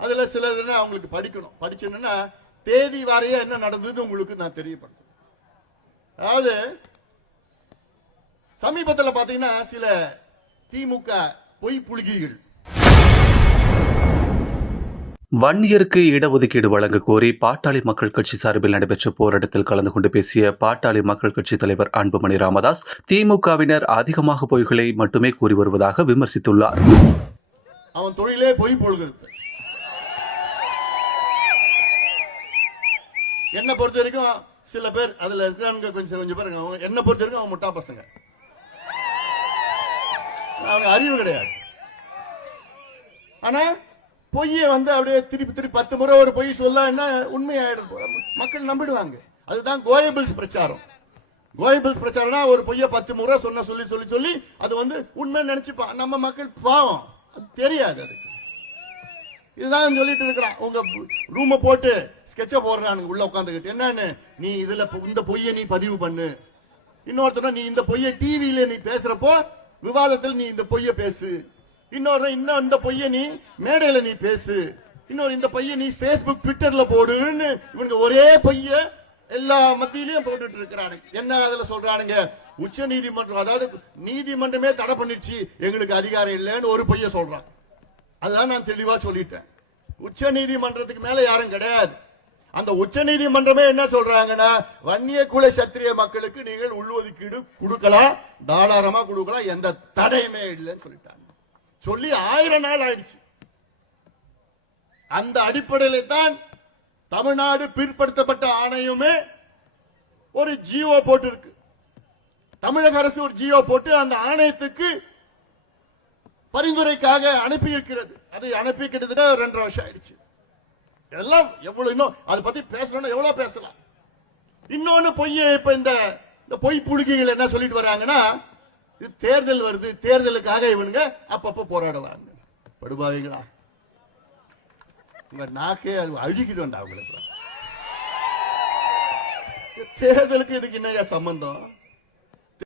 அதுல சிலது அவங்களுக்கு படிக்கணும். படிச்சேன்னா தேதி வாரியா என்ன நடந்தது உங்களுக்கு நான் தெரியப்படுத்தும். அதாவது சமீபத்தில் பாத்தீங்கன்னா சில திமுக பொய் புலிகைகள் வன்னியருக்கு இடஒதுக்கீடு வழங்க கோரி பாட்டாளி மக்கள் கட்சி சார்பில் நடைபெற்ற போராட்டத்தில் கலந்து கொண்டு பேசிய பாட்டாளி மக்கள் கட்சி தலைவர் அன்புமணி ராமதாஸ் திமுகவினர் அதிகமாக பொய்களை மட்டுமே கூறி வருவதாக விமர்சித்துள்ளார். அவன் தொழிலே பொய் பொழுகிறது. என்ன பொறுத்த வரைக்கும் சில பேர் அதுல இருக்காங்க, கொஞ்சம் பேருங்க, என்ன பொறுத்த வரைக்கும் அவன் முட்டா பசங்க, அவனுக்கு அறிவு கிடையாது. ஆனா பொய்யை அப்படியே திருப்பி 10 முறை ஒரு பொய் சொல்ல என்ன உண்மையாயிடுது, மக்கள் நம்பிடுவாங்க. அதுதான் கோயபிள்ஸ் பிரச்சாரம். கோயபிள்ஸ் பிரச்சாரம்னா ஒரு பொய்யை 10 முறை சொல்லி அது உண்மை நினைச்சுப்பான். நம்ம மக்கள் பாவம், அது தெரியாது. அதுக்கு இதுதான் சொல்லிட்டு இருக்கிறான். உங்க ரூம போட்டு ஸ்கெட்ச போடுறானுங்க உள்ள உட்காந்துக்கிட்டு. என்னன்னு, நீ இதுல இந்த பொய்யை நீ பதிவு பண்ணு. இன்னொருத்தர், நீ இந்த பொய்யை டிவியில நீ பேசுறப்போ விவாதத்தில் நீ இந்த பொய்யை பேசு. இன்னும் இந்த பொய்யை நீ மேடையில நீ பேசு. இன்னொரு இந்த பொய்யை நீ பேஸ்புக் ட்விட்டர்ல போடுன்னு இவனுக்கு ஒரே பொய்ய எல்லா மத்தியிலையும் போட்டுட்டு இருக்கிறானுங்க. என்ன அதுல சொல்றானுங்க, உச்ச நீதிமன்றம், அதாவது நீதிமன்றமே தடை பண்ணிடுச்சு, எங்களுக்கு அதிகாரம் இல்லைன்னு ஒரு பொய்ய சொல்றான். அதுதான் நான் தெளிவா சொல்லிட்டேன். உச்ச நீதிமன்றத்துக்கு மேல யாரும் கிடையாது. அந்த உச்ச நீதிமன்றமே என்ன சொல்றாங்கன்னா, வன்னிய குல சத்திரிய மக்களுக்கு நீங்கள் உள்ஒதுக்கீடு கொடுக்கலாம், தாராளமா கொடுக்கலாம், எந்த தடையுமே இல்லைன்னு சொல்லிட்டாங்க. சொல்லி 1000 நாள் ஆயிடுச்சு. அந்த அடிப்படையில் தான் தமிழ்நாடு பிற்படுத்தப்பட்ட ஆணையமே ஒரு ஜியோ போட்டு இருக்கு. தமிழக அரசு ஒரு ஜியோ போட்டு அந்த ஆணையத்துக்கு பரிந்துரைக்காக அனுப்பி இருக்கிறது. அதை அனுப்பி கிட்டத்தட்ட 2.5 வருஷம் ஆயிடுச்சு. எல்லாம் எவ்வளவு இன்னும் அதை பத்தி பேசணும்னா எவ்வளவு பேசலாம். இன்னொன்னு பொய்ய இப்ப இந்த பொய் புழுகிகள் என்ன சொல்லிட்டு வராங்கன்னா, இது தேர்தல் வருது, தேர்தலுக்காக இவனுங்க அப்பப்ப போராடுவாங்க. படுபாவீங்களா, உங்க நாக்கே அழுகிட்டு வந்தா அவங்களுக்கு. தேர்தலுக்கு இதுக்கு என்ன சம்பந்தம்?